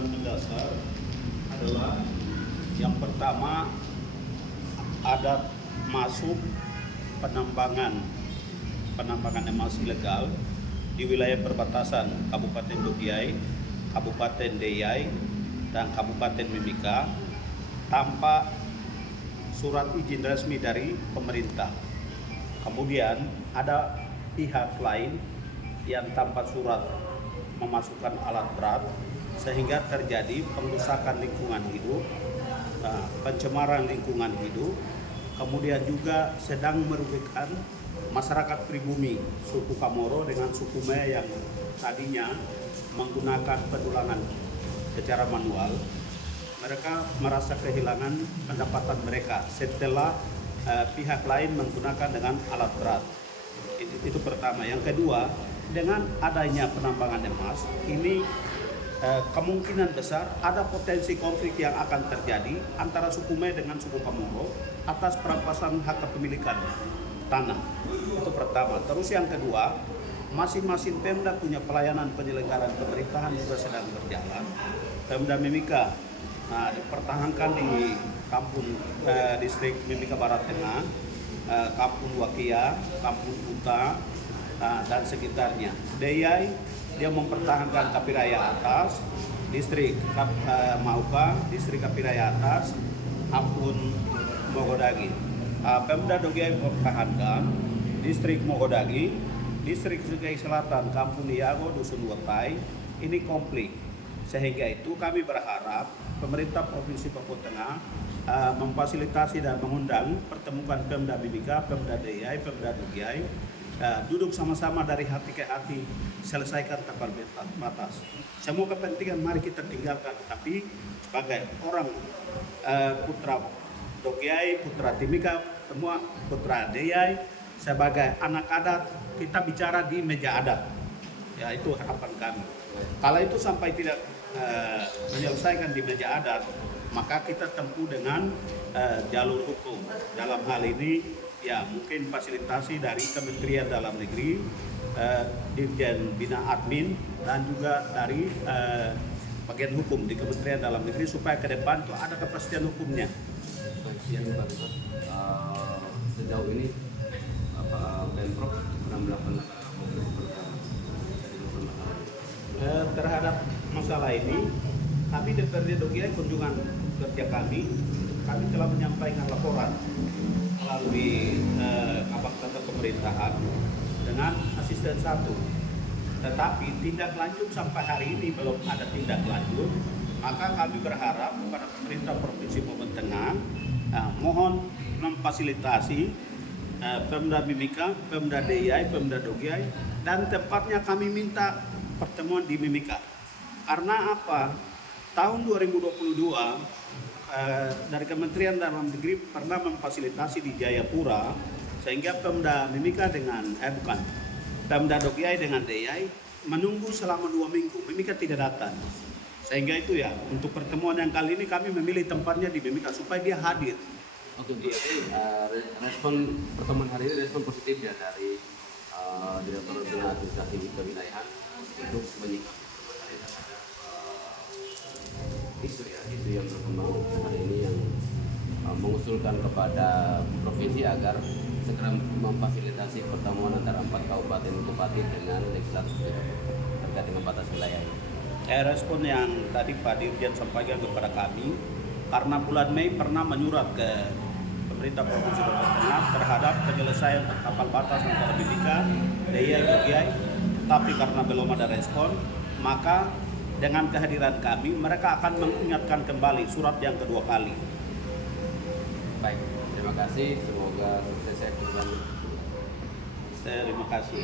ketentuan mendasar adalah yang pertama ada masuk penambangan emas ilegal di wilayah perbatasan Kabupaten Dogiay, Kabupaten Deiyai, dan Kabupaten Mimika tanpa surat izin resmi dari pemerintah. Kemudian ada pihak lain yang tanpa surat memasukkan alat berat sehingga terjadi pengrusakan lingkungan hidup, pencemaran lingkungan hidup, kemudian juga sedang merugikan masyarakat pribumi suku Kamoro dengan suku Maya yang tadinya menggunakan pendulangan secara manual. Mereka merasa kehilangan pendapatan mereka setelah pihak lain menggunakan dengan alat berat. Itu pertama. Yang kedua, dengan adanya penambangan emas ini kemungkinan besar ada potensi konflik yang akan terjadi antara suku Maya dengan suku Kamoro atas perampasan hak kepemilikan tanah. Itu pertama. Terus yang kedua, masing-masing Pemda punya pelayanan penyelenggaraan pemerintahan juga sedang berjalan. Pemda Mimika dipertahankan di Kampung distrik Mimika Barat Tengah, Kampung Wakia, Kampung Kuta, dan sekitarnya. Deiyai dia mempertahankan Kapiraya Atas, distrik Mauka, distrik Kapiraya Atas, Ampun Mogodagi. Pemda Dogiay mempertahankan distrik Mogodagi, distrik Sungai Selatan, Kampung Niago, Dusun Wotai. Ini konflik. Sehingga itu kami berharap pemerintah Provinsi Papua Tengah memfasilitasi dan mengundang pertemuan Pemda Mimika, Pemda Deiyai, Pemda Dogiay, duduk sama-sama dari hati ke hati, selesaikan tapal batas. Semua kepentingan mari kita tinggalkan, tapi sebagai orang putra Dogiay, putra Timika, semua putra Deiyai, sebagai anak adat kita bicara di meja adat. Ya, itu harapan kami. Kalau itu sampai tidak menyelesaikan di meja adat, maka kita tempuh dengan jalur hukum. Dalam hal ini ya mungkin fasilitasi dari Kementerian Dalam Negeri, Dirjen Bina Admin, dan juga dari bagian hukum di Kementerian Dalam Negeri supaya ke depan itu ada kepastian hukumnya. Sejauh ini Pemprov pernah melakukan terhadap masalah ini, kami DPRD Dogiay kunjungan kerja kami telah menyampaikan laporan melalui kabak tata pemerintahan dengan asisten 1. Tetapi tindak lanjut sampai hari ini belum ada tindak lanjut, maka kami berharap kepada pemerintah Provinsi Papua Tengah mohon memfasilitasi Pemda Mimika, Pemda Deiyai, Pemda Dogiay, dan tepatnya kami minta pertemuan di Mimika. Karena apa? Tahun 2022 dari Kementerian Dalam Negeri pernah memfasilitasi di Jayapura sehingga Pemda Mimika Pemda Dogiay dengan Deiyai menunggu selama 2 minggu. Mimika tidak datang. Sehingga itu ya, untuk pertemuan yang kali ini kami memilih tempatnya di Mimika supaya dia hadir. Oke, respon pertemuan hari ini respon positif ya dari Direktur Bina Administrasi Kewilayahan untuk menyikapi isu yang berkembang hari ini yang mengusulkan kepada provinsi agar segera memfasilitasi pertemuan antara 4 kabupaten bupati dengan legislatif terkait dengan batas wilayah ini. Respon yang tadi Pak Dirjen sampaikan kepada kami, karena bulan Mei pernah menyurat ke pemerintah Provinsi Papua Tengah terhadap penyelesaian tapal batas antara Mimika, Deiyai, Dogiay, tapi karena belum ada respon, maka dengan kehadiran kami, mereka akan mengingatkan kembali surat yang kedua kali. Baik, terima kasih. Semoga sukses ya. Terima kasih.